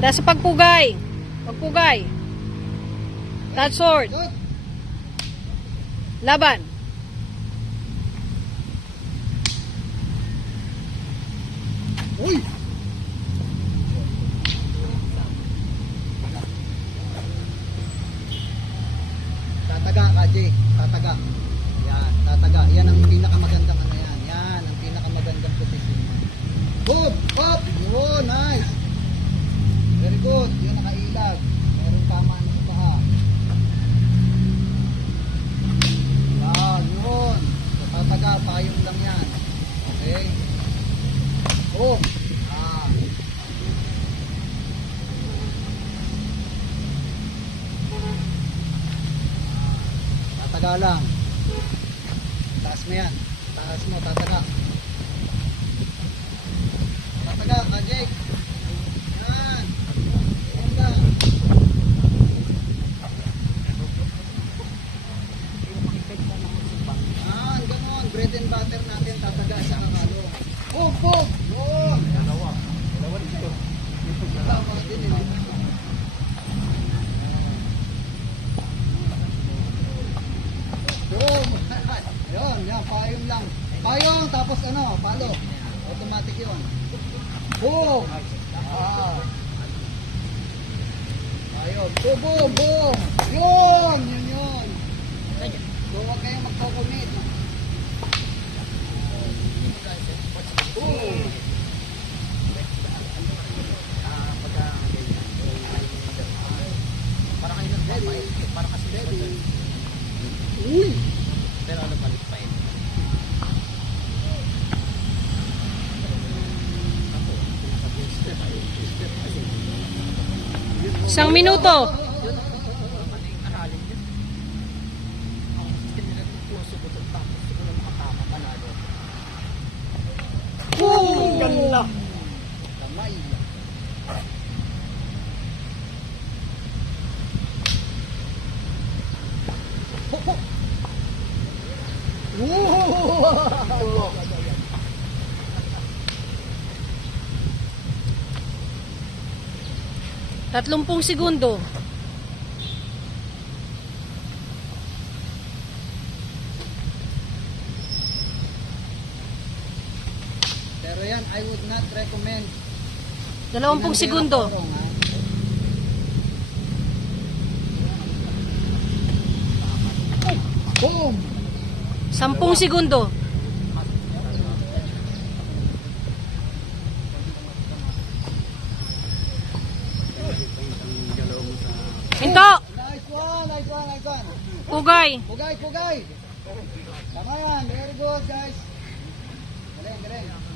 Sa pagpugay. Pagpugay. That sword. Laban. Uy! Tataga ka, Jay. Tataga. Yan, tataga. Yan ang pinakamagandang ano yan. Yan, ang pinakamagandang position. Boom! Hop! Yun, nice! Very good. Yun, nakailag. Meron tama na sa paa. Yan, yun. So, tataga, payong lang yan. Okay? Boom! Ah. Tataga lang. Taas mo yan. Taas mo, tataga. Tataga ka, Jake. Yan. Yan lang. Yan, ganun. Bread and butter natin, tataga sa kakalo. Boom, boom! Boom! Dalawa dito. Tama din eh. Boom! Yan, yan, payong lang. Payong, tapos ano, palo. Automatic yun. Boom! Ah. Ayun. Boom, boom, boom! Yun! Yun, yun. So, huwag kayong magko-commit. Boom! Para kasi Uy! pero ano palit pa yun. Isang minuto. Maling aralin yun. Ang system nila puso ko tapos siguro makatama panalo. Boom! Ganda! Kamay. Ho, ho! Wow! 30 segundo. Pero yan, I would not recommend. 20 segundo. Boom! 10 segundo. Hinto. Nice one, nice one, nice one. Pugay. Pugay, pugay. Tama yan, very good guys. Galing, galing.